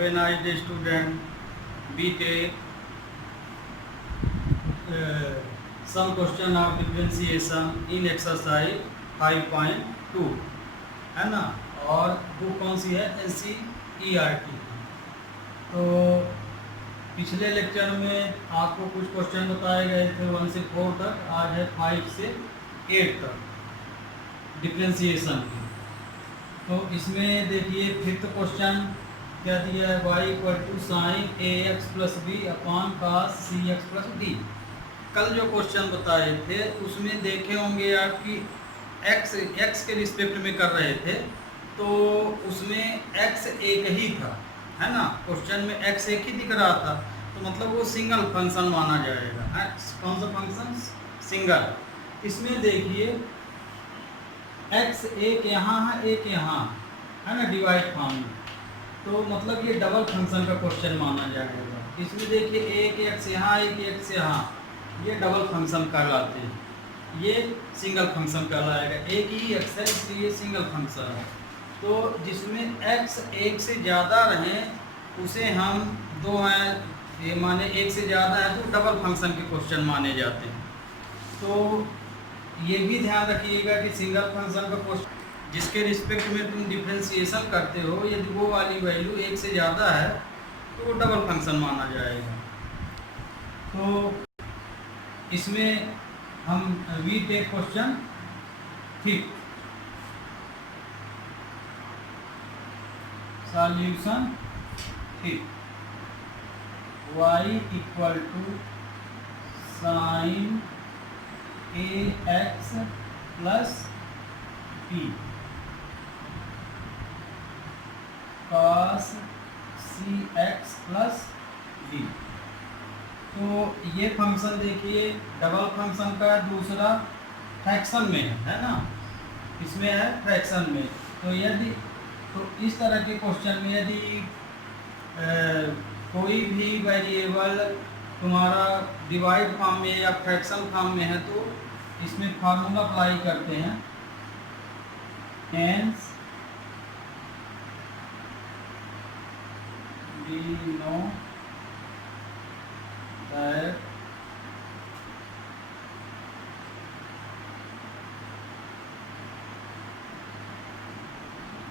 Have a nice day, student. BTech. Some question of differentiation in exercise 5.2 है ना, और book कौन सी है? NCERT। तो पिछले लेक्चर में आपको कुछ क्वेश्चन बताए गए थे 1 से 4 तक, आज है 5 से 8 तक डिफ्रेंसिएशन की। तो इसमें देखिए फिफ्थ क्वेश्चन क्या दिया है? y equal to sine ax plus b upon cos cx plus d. कल जो क्वेश्चन बताए थे उसमें देखे होंगे आप कि x के रिस्पेक्ट में कर रहे थे, तो उसमें x एक ही था, है ना। क्वेश्चन में x एक ही दिख रहा था, तो मतलब वो सिंगल फंक्शन माना जाएगा। कौन सा फंक्शन? सिंगल। इसमें देखिए x एक यहाँ है, एक यहाँ है ना, डिवाइड फॉर्म में, तो मतलब ये डबल फंक्शन का क्वेश्चन माना जाएगा। इसमें देखिए एक x यहाँ, एक x यहाँ, ये डबल फंक्शन कहलाते हैं, ये सिंगल फंक्शन कहलाएगा। एक ही x है इसलिए सिंगल फंक्शन है। तो जिसमें x एक से ज़्यादा रहें उसे हम दो हैं, ये माने एक से ज़्यादा है तो डबल फंक्शन के क्वेश्चन माने जाते हैं। तो ये भी ध्यान रखिएगा कि सिंगल फंक्शन का क्वेश्चन जिसके रिस्पेक्ट में तुम डिफ्रेंसिएशन करते हो, यदि वो वाली वैल्यू एक से ज़्यादा है तो वो डबल फंक्शन माना जाएगा। तो इसमें हम वी टेक क्वेश्चन ठीक सॉल्यूशन ठीक y equal to sine ax plus b cos cx plus d। तो ये फंक्शन देखिए डबल फंक्शन का दूसरा फ्रैक्शन में है ना, इसमें है फ्रैक्शन में। तो यदि तो इस तरह के क्वेश्चन में यदि कोई भी वेरिएबल तुम्हारा डिवाइड फॉर्म में या फ्रैक्शन फॉर्म में है तो इसमें फार्मूला अप्लाई करते हैं। Hence we know that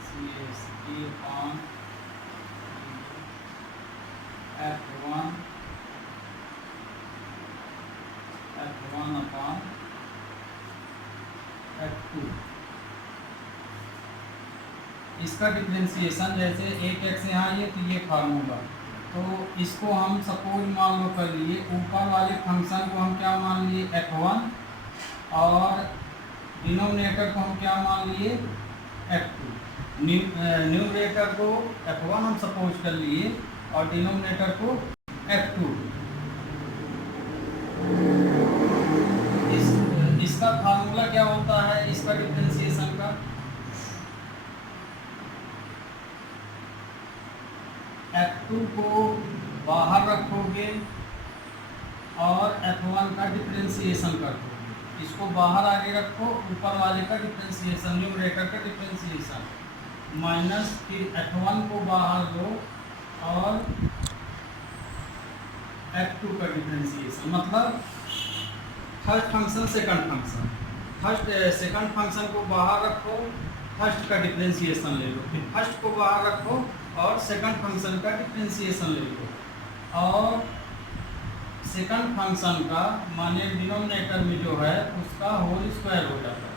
CSE on F1 upon F2। इसका डिफ्रेंसिएशन जैसे एक x यहाँ ये तो ये फार्मूला, तो इसको हम सपोज मान लो कर लिए ऊपर वाले फंक्शन को हम क्या मान लिए f1 और डिनोमिनेटर को हम क्या मान लिए f2। न्यूमरेटर को f1 हम सपोज कर लिए और डिनोमिनेटर को f2। इसका फार्मूला क्या होता है इसका डिफरेंशिएशन का? f2 को बाहर रखोगे और f1 का डिफरेंशिएशन कर दोगे। इसको बाहर आगे रखो, ऊपर वाले का डिफरेंशिएशन, न्यूमरेटर का डिफरेंशिएशन, माइनस फिर f1 को बाहर दो और f2 का डिफरेंशिएशन। मतलब first function second function, second function को बाहर रखो, फर्स्ट का डिफरेंशिएशन ले लो, फिर फर्स्ट को बाहर रखो और सेकंड फंक्शन का डिफरेंशिएशन ले लो, और सेकंड फंक्शन का माने डिनोमिनेटर में जो है उसका होल स्क्वायर हो जाता है।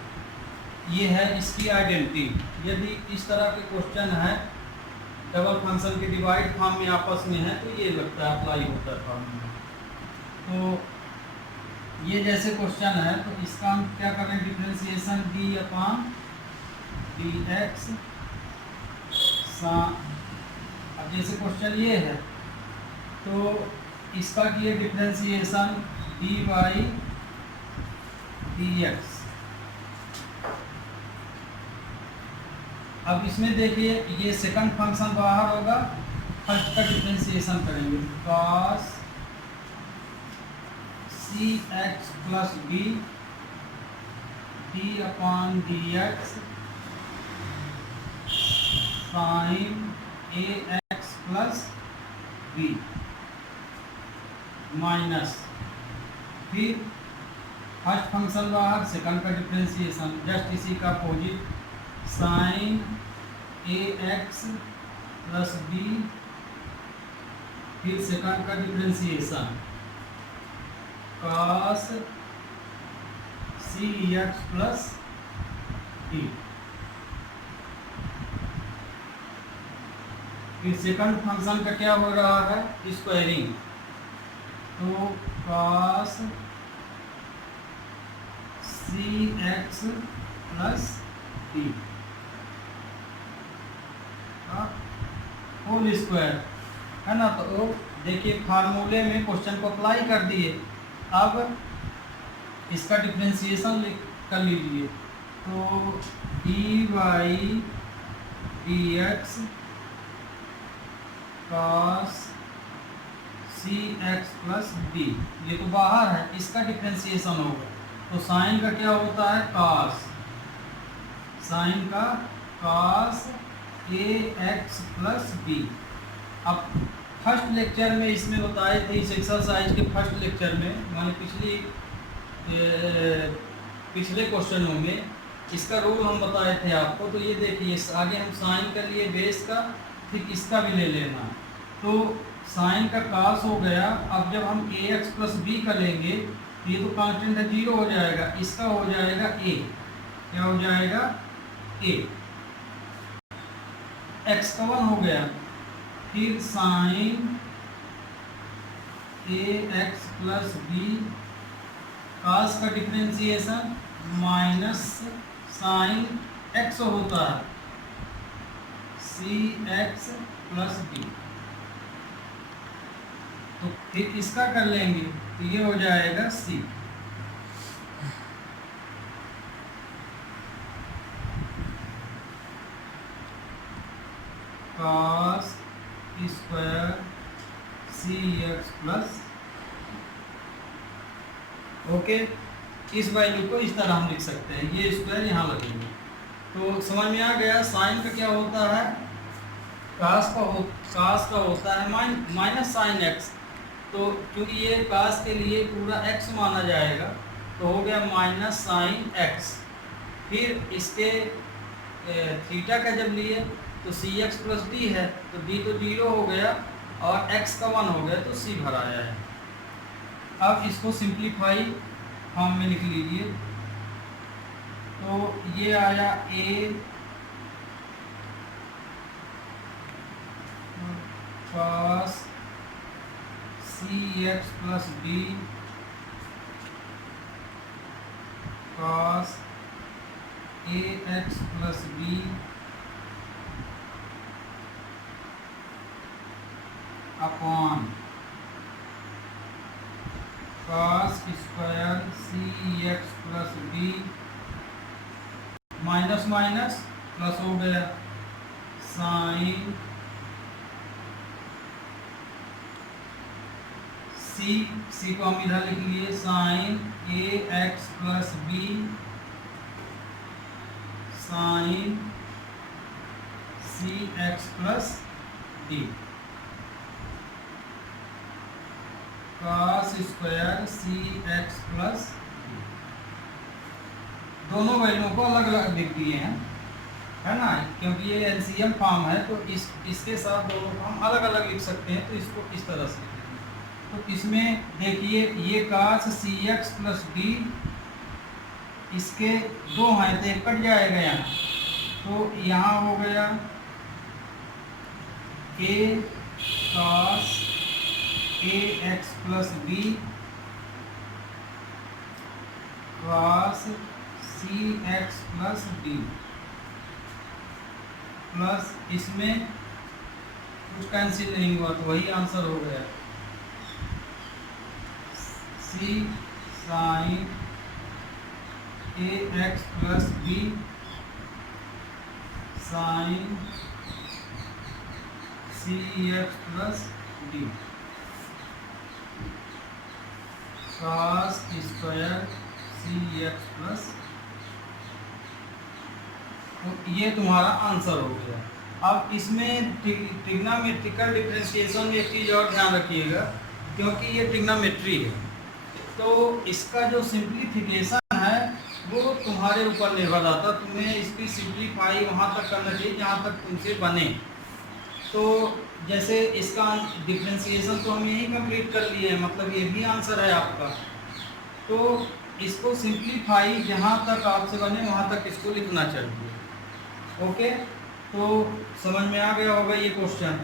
ये है इसकी आइडेंटिटी। यदि इस तरह के क्वेश्चन है डबल फंक्शन के डिवाइड फॉर्म में आपस में है तो ये लगता है अप्लाई होता है फॉर्मूला। तो ये जैसे क्वेश्चन है तो इसका हम क्या करें? Differentiation d upon dx। अब जैसे क्वेश्चन ये है तो इसका किए डिफरेंशिएशन d बाई dx। अब इसमें देखिए ये सेकंड फंक्शन बाहर होगा, फर्स्ट का डिफरेंशिएशन करेंगे cos cx plus b d upon dx sine ax plus b minus, फिर फर्स्ट फंक्शन बाहर, सेकंड का डिफ्रेंसिएशन जस्ट इसी का opposite, sine a x plus b, फिर सेकंड का differentiation cos c x plus d, फिर second function का क्या हो रहा है, स्क्वायरिंग, तो cos c x plus d whole square, है ना। तो देखिए फार्मूले में क्वेश्चन को अप्लाई कर दिए, अब इसका डिफ्रेंसिएशन कर लीजिए, तो d y d x cos c x plus d, ये तो बाहर है, इसका डिफ्रेंसिएशन होगा, तो साइन का क्या होता है, कॉस, साइन का cos a x plus B. अब फर्स्ट लेक्चर में इसमें बताए थे, इस एक्सरसाइज के फर्स्ट लेक्चर में, माने पिछले क्वेश्चनों में इसका रूल हम बताए थे आपको। तो ये देखिए आगे हम साइन कर लिए बेस का, फिर इसका भी ले लेना, तो साइन का कॉस हो गया। अब जब हम ए एक्स प्लस बी का लेंगे तो ये तो कांस्टेंट है, जीरो हो जाएगा, इसका हो जाएगा ए, क्या हो जाएगा, ए, एक्स का 1 हो गया, फिर sign a x plus b cos का डिफ्रेंसिएशन माइनस साइन एक्स होता है सी एक्स प्लस बी, तो फिर इसका कर लेंगे तो ये हो जाएगा सी, cos square c x plus, okay. इस वैल्यू को इस तरह हम लिख सकते हैं, ये स्क्वायर यहाँ लगेंगे, तो समझ में आ गया। साइन का क्या होता है, कास का होता है माइनस साइन एक्स, तो क्योंकि ये कास के लिए पूरा एक्स माना जाएगा, तो हो गया माइनस साइन एक्स, फिर इसके थीटा का जब लिए तो सी एक्स प्लस डी है, तो डी तो 0 हो गया और एक्स का 1 हो गया, तो सी भर आया है। अब इसको सिंप्लीफाई फॉर्म में लिख लीजिए, तो ये आया a cos c x plus b cos a x plus b upon cos square c x plus b, minus minus plus हो गया, साइन सी को हम इधर लिख लिए, sine a x plus b sine c x plus d, cos square c x plus d, दोनों वैल्यूओं को अलग अलग लिख दिए हैं, है ना, क्योंकि ये एलसीएम फॉर्म है, तो इसके साथ दोनों को हम अलग अलग लिख सकते हैं, तो इसको इस तरह से। तो इसमें देखिए ये cos c x plus D, इसके दो हैं तो एक कट जाएगा यहाँ, तो यहाँ हो गया ए cos a x plus b cos c x plus D, plus इसमें कुछ कैंसिल नहीं हुआ तो वही आंसर हो गया, c sine a x plus b sine c x plus d cos square c x plus, तो ये तुम्हारा आंसर हो गया। अब इसमें ट्रिग्नोमेट्रिकल डिफरेंशिएशन में एक चीज़ और ध्यान रखिएगा, क्योंकि ये ट्रिग्नोमेट्री है तो इसका जो सिंप्लीफिकेशन है वो तुम्हारे ऊपर निर्भर आता है। तुम्हें इसकी सिंप्लीफाई वहाँ तक करना चाहिए जहाँ तक तुमसे बने। तो जैसे इसका डिफरेंशिएशन तो हम यही कंप्लीट कर लिए हैं, मतलब ये भी आंसर है आपका। तो इसको सिंप्लीफाई जहाँ तक आपसे बने वहाँ तक इसको लिखना चाहिए। ओके, तो समझ में आ गया होगा ये क्वेश्चन।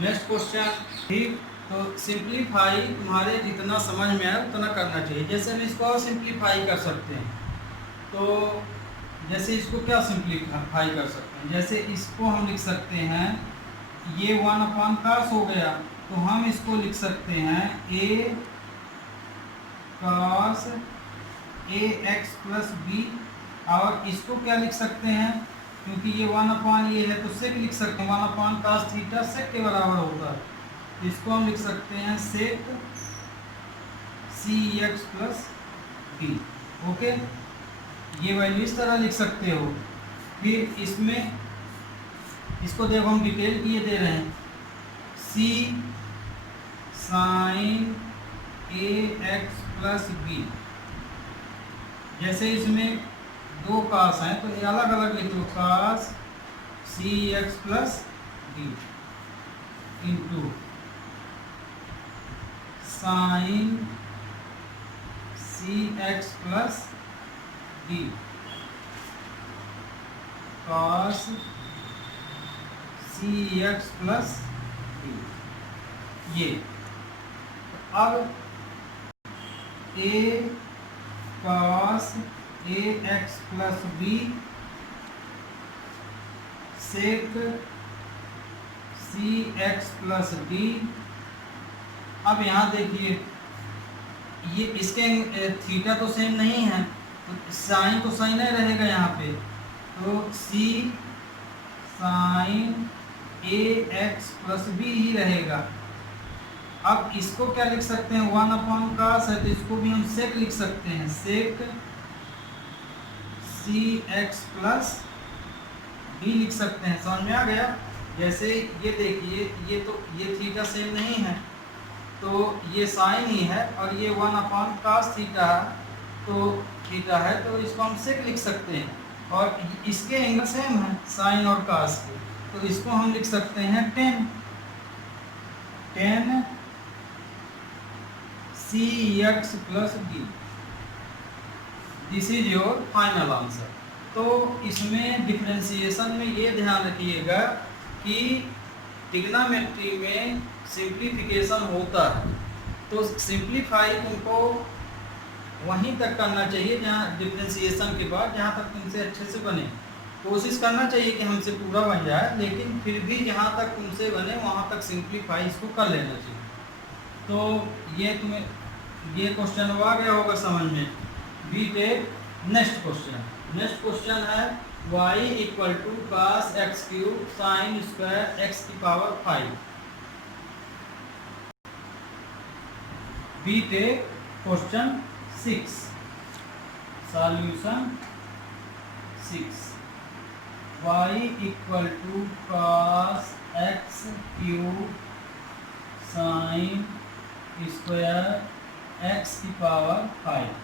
नेक्स्ट क्वेश्चन, ठीक। तो सिंप्लीफाई तुम्हारे जितना समझ में आए उतना करना चाहिए। जैसे हम इसको और सिंप्लीफाई कर सकते हैं, तो जैसे इसको क्या सिंप्लीफाई कर सकते हैं, जैसे इसको हम लिख सकते हैं, ये 1/cos हो गया, तो हम इसको लिख सकते हैं a cos ax plus b, और इसको क्या लिख सकते हैं, क्योंकि ये 1 ये है तो सेक लिख सकते हैं, 1/cos थीटा सेक के बराबर होता है, इसको हम लिख सकते हैं सेक cx प्लस b। ओके, ये वैल्यू इस तरह लिख सकते हो। फिर इसमें इसको देखो हम डिटेल किए दे रहे हैं, c sin ax plus b। जैसे इसमें दो कास हैं तो ये अलग अलग लिखो, cos cx plus b into sine cx plus d cos cx plus d। ये अब a cos ax plus b sec cx plus d। अब यहाँ देखिए, ये इसके थीटा तो सेम नहीं है, तो साइन तो साइन ही रहेगा यहाँ पे, तो c sine ax plus b ही रहेगा। अब इसको क्या लिख सकते हैं, 1/cos है तो इसको भी हम सेक लिख सकते हैं, सेक cx प्लस d लिख सकते हैं। समझ में आ गया। जैसे ये देखिए, ये थीटा सेम नहीं है तो ये साइन ही है, और ये 1/cos थीटा तो थीटा है तो इसको हम सेक लिख सकते हैं, और इसके एंगल सेम है साइन और कास के, तो इसको हम लिख सकते हैं tan cx plus d। This is your final answer. तो इसमें डिफरेंशिएशन में ये ध्यान रखिएगा कि ट्रिग्नोमेट्री में सिंप्लीफिकेशन होता है, तो सिंप्लीफाई तुमको वहीं तक करना चाहिए जहाँ डिफरेंशिएशन के बाद, जहाँ तक तुमसे अच्छे से बने। कोशिश करना चाहिए कि हमसे पूरा बन जाए, लेकिन फिर भी जहाँ तक तुमसे बने वहाँ तक सिंप्लीफाई इसको कर लेना चाहिए। तो ये तुम्हें ये क्वेश्चन आ गया होगा समझ में। बी टेक नेक्स्ट क्वेश्चन है y equal to cos x cube sine square x की power 5। We take question 6, solution 6। y equal to cos x cube sine square x की power 5।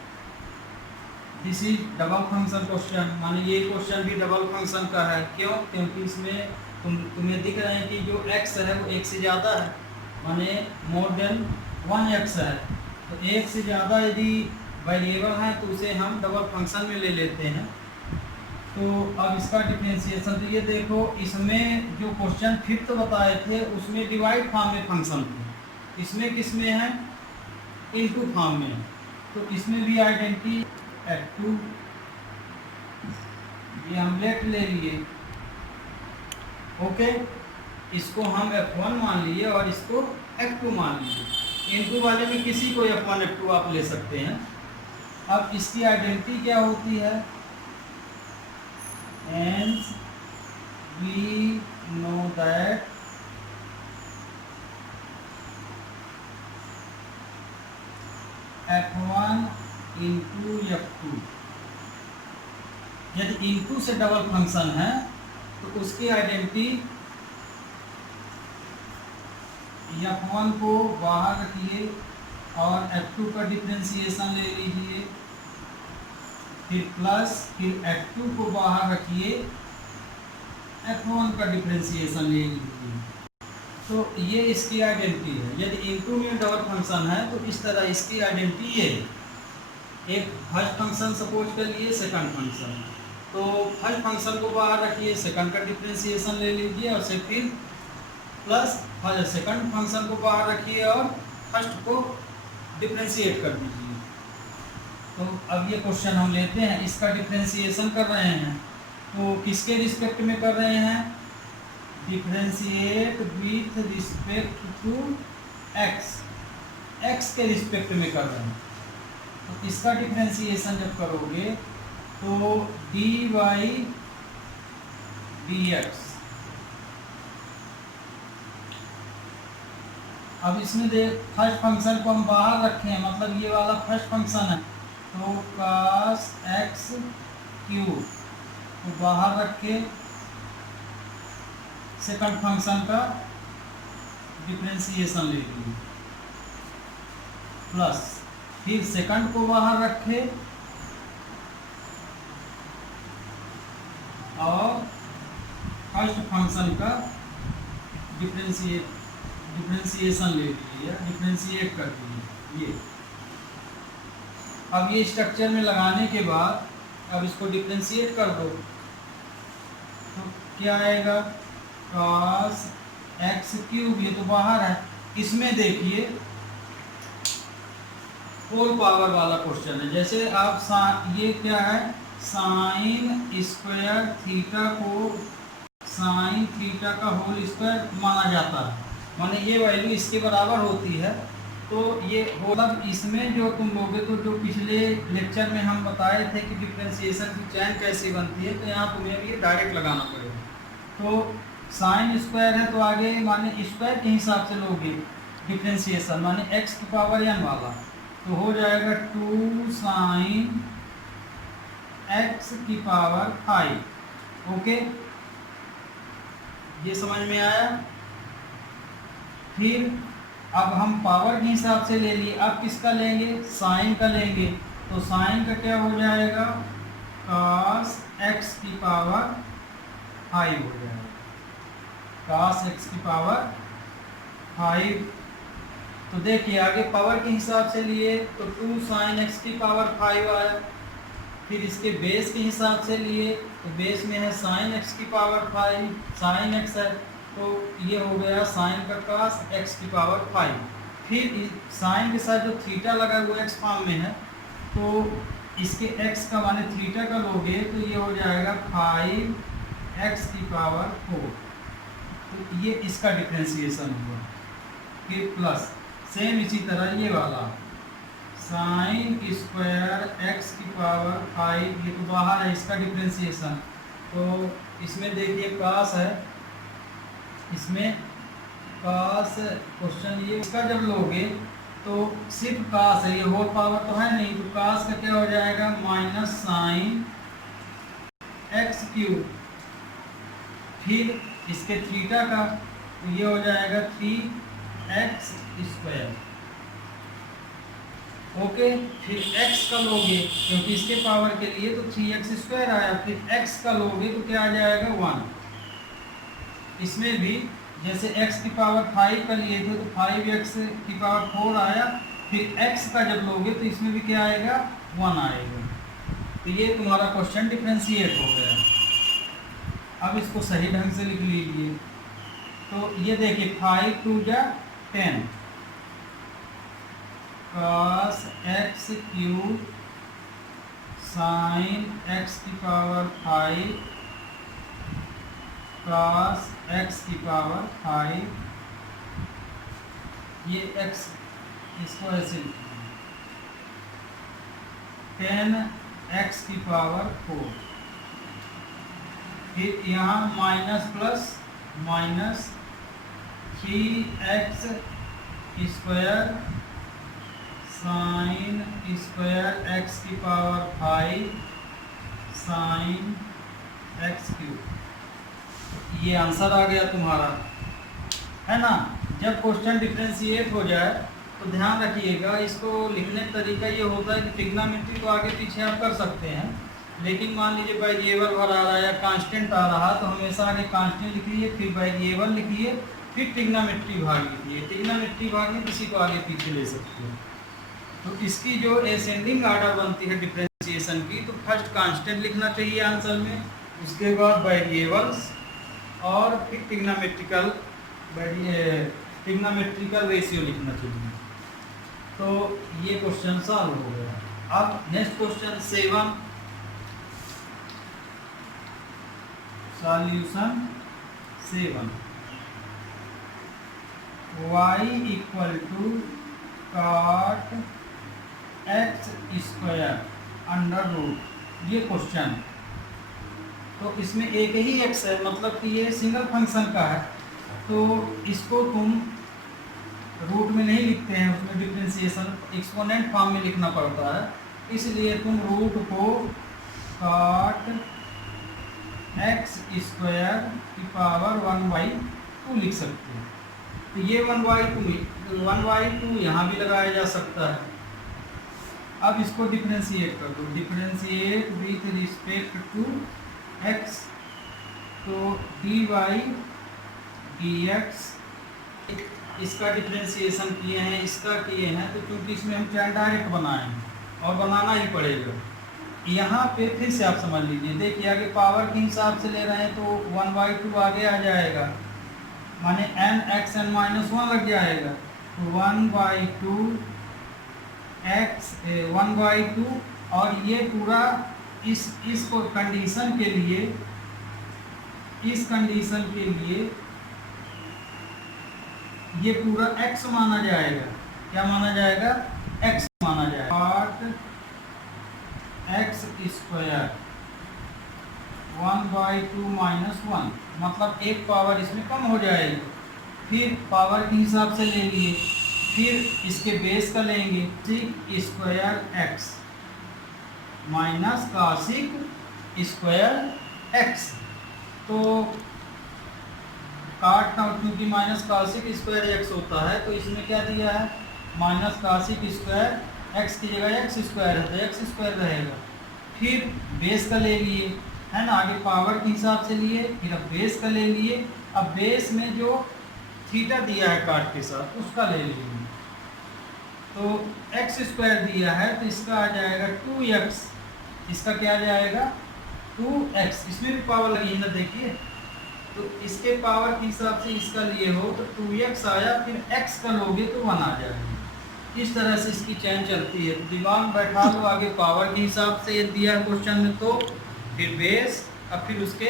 This is double function question, माने ये question भी double function का है। क्यों? क्योंकि इसमें तुम्हें दिख रहे हैं कि जो x है वो एक से ज़्यादा है, माने मोर देन 1x है। तो एक से ज़्यादा यदि वेरिएबल है तो उसे हम डबल फंक्शन में ले लेते हैं। तो अब इसका डिफरेंशिएशन, तो ये देखो इसमें जो क्वेश्चन 5th बताए थे उसमें डिवाइड फॉर्म में फंक्शन थे, इसमें किस में है, इनटू फॉर्म में। तो इसमें भी आइडेंटिटी f2 ये हम ले लिए। ओके, इसको हम f1 मान लिए और इसको f2 मान लिए। इनटू वाले में किसी को f1 f2 आप ले सकते हैं। अब इसकी आइडेंटिटी क्या होती है, hence we know that f1 into f2। यदि इंटू से डबल फंक्शन है तो उसकी आइडेंटिटी F1 को बाहर रखिए और F2 का डिफ्रेंसिएशन ले लीजिए, फिर प्लस, फिर F2 को बाहर रखिए, F1 का डिफ्रेंसिएशन ले लीजिए। तो ये इसकी आइडेंटिटी है। यदि इनटू में डबल फंक्शन है तो इस तरह इसकी आइडेंटिटी ये, एक फर्स्ट फंक्शन सपोज कर लिए, सेकंड फंक्शन, तो फर्स्ट फंक्शन को बाहर रखिए, सेकंड का डिफ्रेंसिएशन ले लीजिए और फिर प्लस सेकंड फंक्शन को बाहर रखिए और फर्स्ट को डिफ्रेंशिएट कर दीजिए। तो अब ये क्वेश्चन हम लेते हैं, इसका डिफ्रेंशिएशन कर रहे हैं, तो किसके रिस्पेक्ट में कर रहे हैं? Differentiate with respect to x, x के रिस्पेक्ट में कर रहे हैं। तो इसका डिफ्रेंशिएशन जब करोगे तो dy dx, अब इसमें देख फर्स्ट फंक्शन को हम बाहर रखे हैं, मतलब ये वाला फर्स्ट फंक्शन है, तो cos x क्यूब को बाहर रखे, सेकंड फंक्शन का डिफरेंशिएशन ले लीजिए, प्लस फिर सेकंड को बाहर रखे और फर्स्ट फंक्शन का डिफरेंशिएशन ले लीजिए या डिफरेंशिएट कर दीजिए। ये अब ये स्ट्रक्चर में लगाने के बाद अब इसको डिफरेंशिएट कर दो तो क्या आएगा? cos x क्यूब, ये तो बाहर है, इसमें देखिए होल पावर वाला क्वेश्चन है। जैसे आप ये क्या है, साइन स्क्वायर थीटा को साइन थीटा का होल स्क्वायर माना जाता है, माने ये वैल्यू इसके बराबर होती है। तो ये मतलब इसमें जो तुम लोगे तो जो पिछले लेक्चर में हम बताए थे कि डिफरेंशिएशन की चैन कैसी बनती है, तो यहाँ तुम्हें ये डायरेक्ट लगाना पड़ेगा। तो साइन स्क्वायर है तो आगे माने स्क्वायर के हिसाब से लोगे डिफरेंशिएशन, माने x की पावर n वाला, तो हो जाएगा 2 साइन x की पावर 5। ओके, ये समझ में आया? फिर अब हम पावर के हिसाब से ले लिए, अब किसका लेंगे? साइन का लेंगे, तो साइन का क्या हो जाएगा? cos x की पावर 5 हो जाएगा, cos x की पावर 5। तो देखिए आगे पावर के हिसाब से लिए तो 2 साइन x की पावर 5 आया, फिर इसके बेस के हिसाब से लिए तो बेस में है साइन x की पावर 5, साइन x है तो ये हो गया साइन का cos x की पावर 5। फिर साइन के साथ जो थीटा लगा हुआ x फॉर्म में है तो इसके x का माने थीटा का लोगे तो ये हो जाएगा 5x की पावर 4। तो ये इसका डिफरेंशिएशन हुआ। फिर प्लस सेम इसी तरह ये वाला साइन स्क्वायर x की पावर 5, ये तो बाहर है, इसका डिफरेंशिएशन। तो इसमें देखिए cos है, इसमें cos क्वेश्चन ये इसका जब लोगे तो सिर्फ cos है, ये होल पावर तो है नहीं, तो cos का क्या हो जाएगा? माइनस साइन x क्यूब, फिर इसके थीटा का तो ये हो जाएगा 3x स्क्वायर। ओके, फिर x का लोगे क्योंकि इसके पावर के लिए तो 3x स्क्वायर आया, फिर x का लोगे तो क्या आ जाएगा? 1। इसमें भी जैसे x की पावर 5 का लिए थे तो 5x की पावर 4 आया, फिर x का जब लोगे तो इसमें भी क्या आएगा? 1 आएगा। तो ये तुम्हारा क्वेश्चन डिफरेंशिएट हो गया। अब इसको सही ढंग से लिख लीजिए। तो ये देखिए 5 2 जा 10 cos x cube sign x की पावर 5 cos x की पावर 5, ये x इसको ऐसे 10x की पावर 4, फिर यहाँ minus plus minus 3x square sine square x की पावर 5 साइन x क्यूब। ये आंसर आ गया तुम्हारा, है ना। जब क्वेश्चन डिफरेंशिएट हो जाए तो ध्यान रखिएगा, इसको लिखने का तरीका ये होता है कि ट्रिग्नोमेट्री को आगे पीछे आप कर सकते हैं, लेकिन मान लीजिए वेरिएबल भर आ रहा है या कांस्टेंट आ रहा तो हमेशा आगे कांस्टेंट लिखिए, फिर वेरिएबल लिखिए, फिर ट्रिग्नोमेट्री भाग लिखिए। ट्रिग्नोमेट्री भाग में किसी को आगे पीछे ले सकते हैं। तो इसकी जो असेंडिंग ऑर्डर बनती है डिफरेंशिएशन की, तो फर्स्ट कांस्टेंट लिखना चाहिए आंसर में, उसके बाद वेरिएबल्स और फिर ट्रिग्नोमेट्रिकल रेशियो लिखना चाहिए। तो ये क्वेश्चन सॉल्व हो गया। अब next question 7, solution 7, y equal to cot x square under root, ये क्वेश्चन। तो इसमें एक ही x है, मतलब कि ये सिंगल फंक्शन का है, तो इसको तुम रूट में नहीं लिखते हैं, उसमें डिफरेंशिएशन एक्सपोनेंट फॉर्म में लिखना पड़ता है, इसलिए तुम रूट को cot x स्क्वायर की पावर 1/2 लिख सकते हैं। तो ये 1/2 यहाँ भी लगाया जा सकता है। अब इसको डिफरेंशिएट कर दो, differentiate with respect to x, तो dy/dx, इसका डिफरेंशिएशन किए हैं, इसका किए हैं, तो क्योंकि इसमें हम चाहे डायरेक्ट बनाए हैं और बनाना ही पड़ेगा। यहाँ पे फिर से आप समझ लीजिए, देखिए आगे पावर के हिसाब से ले रहे हैं तो 1/2 आगे आ जाएगा, माने n(x(n-1) लग जाएगा, तो 1/2 x 1/2, और ये पूरा इस कंडीशन के लिए, इस कंडीशन के लिए ये पूरा x माना जाएगा। क्या माना जाएगा? x माना जाएगा। cot x स्क्वायर 1/2 - 1, मतलब एक पावर इसमें कम हो जाएगी। फिर पावर के हिसाब से ले लिए, फिर इसके बेस का लेंगे, sec square x minus cosec square x। तो काट ना, क्योंकि माइनस कासिक स्क्वायर x होता है, तो इसमें क्या दिया है, माइनस कासिक स्क्वायर x की जगह x स्क्वायर है, तो x स्क्वायर रहेगा। फिर बेस का ले लिए, है ना, आगे पावर के हिसाब से लिए, फिर अब बेस का ले लिए। अब बेस में जो थीटा दिया है काट के साथ, उसका ले लिए, तो x स्क्वायर दिया है, तो इसका आ जाएगा 2x, इसका क्या आ जाएगा 2x, इसमें भी पावर लगी है ना, देखिए, तो इसके पावर के हिसाब से इसका लिए हो तो 2x आया, फिर x का लोगे तो 1 आ जाएगा। इस तरह से इसकी चैन चलती है। तो दिमाग बैठा लो, आगे पावर के हिसाब से ये दिया है क्वेश्चन में, तो फिर बेस, अब फिर उसके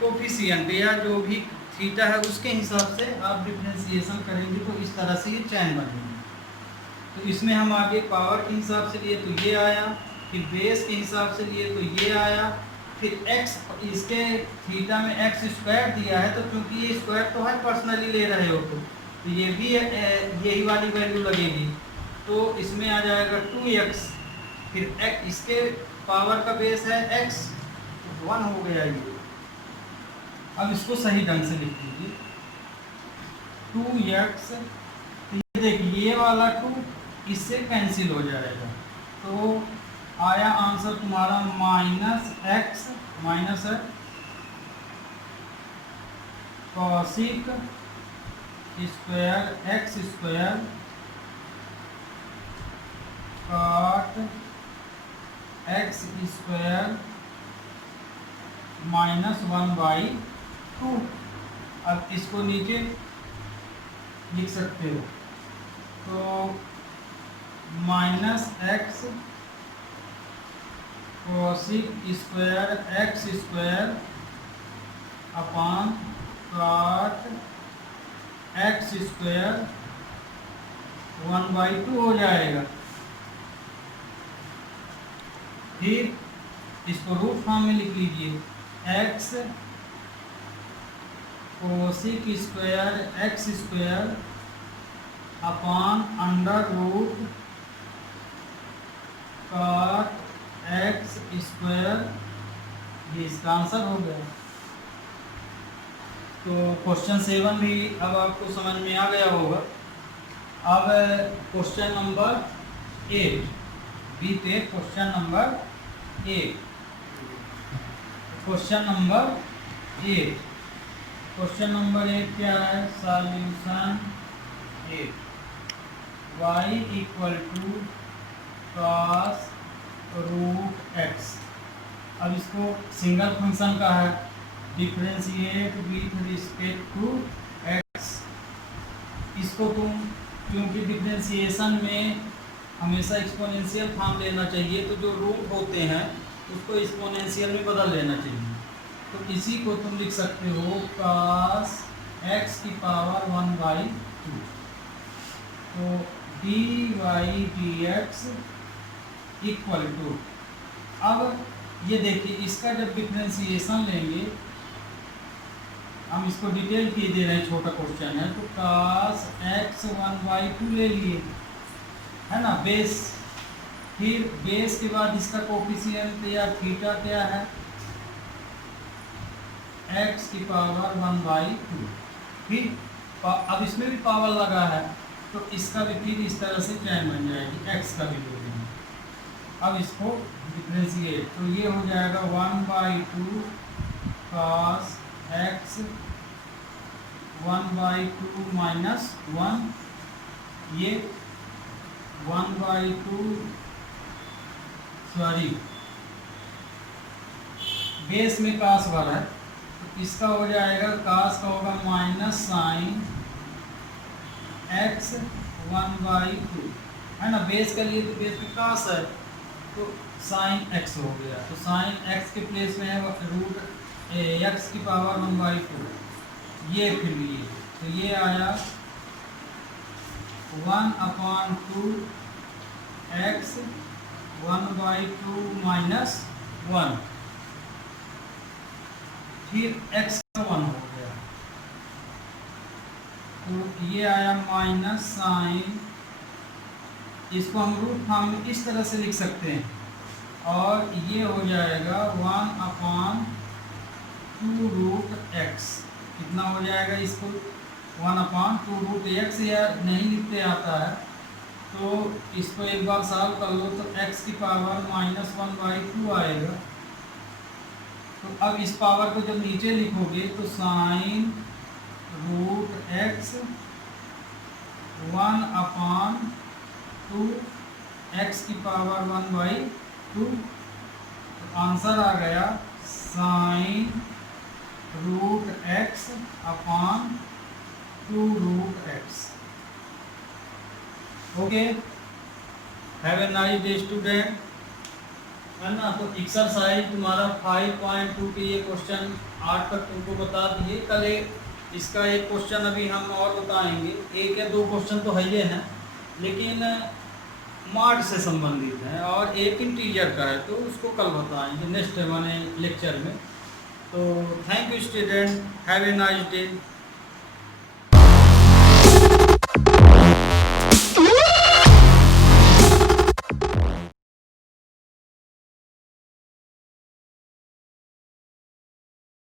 कोफिशिएंट या जो भी थीटा है उसके हिसाब से आप डिफरेंशिएशन करेंगे, तो इस तरह से ये चैन बनेगी। तो इसमें हम आगे पावर के हिसाब से लिए तो ये आया, फिर बेस के हिसाब से लिए तो ये आया, फिर x, इसके थीटा में x स्क्वायर दिया है, तो क्योंकि ये स्क्वायर तो है, पर्सनली ले रहे हो तो ये भी यही वाली वैल्यू लगेगी, तो इसमें आ जाएगा 2x, फिर x, इसके पावर का बेस है x, तो 1 हो गया ये। अब इसको सही ढंग से लिख दीजिए, 2x, तो ये देखिए ये वाला 2 इससे कैंसिल हो जाएगा, तो आया आंसर तुम्हारा -x minus cosec square x square cot x square -1/2। अब इसको नीचे लिख सकते हो, तो -x cosec square x square upon cot x square 1/2 हो जाएगा। फिर इसको रूट फॉर्म में लिख लीजिए, x cosec square x square upon under root cot x square, ये इसका आंसर हो गया। तो क्वेश्चन 7 भी अब आपको समझ में आ गया होगा। अब क्वेश्चन नंबर 8, बीते question number 8, question number 8, question number 8 क्या है? Solution 8, y equal to cos root x। अब इसको सिंगल फंक्शन का है, differentiate with respect to x। इसको तुम क्योंकि डिफरेंशिएशन में हमेशा एक्सपोनेंशियल फॉर्म लेना चाहिए, तो जो रूट होते हैं उसको एक्सपोनेंशियल में बदल लेना चाहिए। तो इसी को तुम लिख सकते हो cos x की पावर 1/2। तो dy dx इक्वल टू, अब ये देखिए इसका जब डिफरेंशिएशन लेंगे, हम इसको डिटेल किए दे रहे हैं, छोटा क्वेश्चन है, तो cos x 1/2 ले लिए, है ना, बेस। फिर बेस के बाद इसका कोफिशिएंट या थीटा क्या है? x की पावर 1/2। फिर अब इसमें भी पावर लगा है, तो इसका भी फिर इस तरह से चैन बन जाएगी, x का भी ले लेंगे। अब इसको डिफरेंशिएट, तो ये हो जाएगा 1/2 cos x 1/2 माइनस 1, ये 1/2, सॉरी बेस में cos वाला है, तो इसका हो जाएगा cos का होगा माइनस साइन x 1/2, है ना। बेस के लिए तो बेस में cos है, तो साइन x हो गया। तो साइन x के प्लेस में है रूट x की पावर 1/2, ये फिर लिए, तो ये आया 1/2 x 1/2 माइनस 1, फिर x का 1 हो गया, तो ये आया माइनस साइन, इसको हम रूट फॉर्म में इस तरह से लिख सकते हैं, और ये हो जाएगा 1/2 रूट x। कितना हो जाएगा? इसको 1/2 रूट x, या नहीं लिखते आता है तो इसको एक बार सॉल्व कर लो, तो x की पावर माइनस 1/2 आएगा। तो अब इस पावर को जब नीचे लिखोगे तो साइन रूट x 1/2 x की पावर 1/2, तो आंसर आ गया sine root x upon 2 root x। Okay, have a nice day student, है ना। तो एक्सरसाइज तुम्हारा 5.2 के ये क्वेश्चन 8 तक तुमको बता दिए। कल इसका एक क्वेश्चन अभी हम और बताएंगे, 1 या 2 क्वेश्चन तो है ही हैं, लेकिन मार्ट से संबंधित है, और एक इंटीजर का है, तो उसको कल बताएंगे नेक्स्ट माने लेक्चर में। तो thank you student, have a nice day.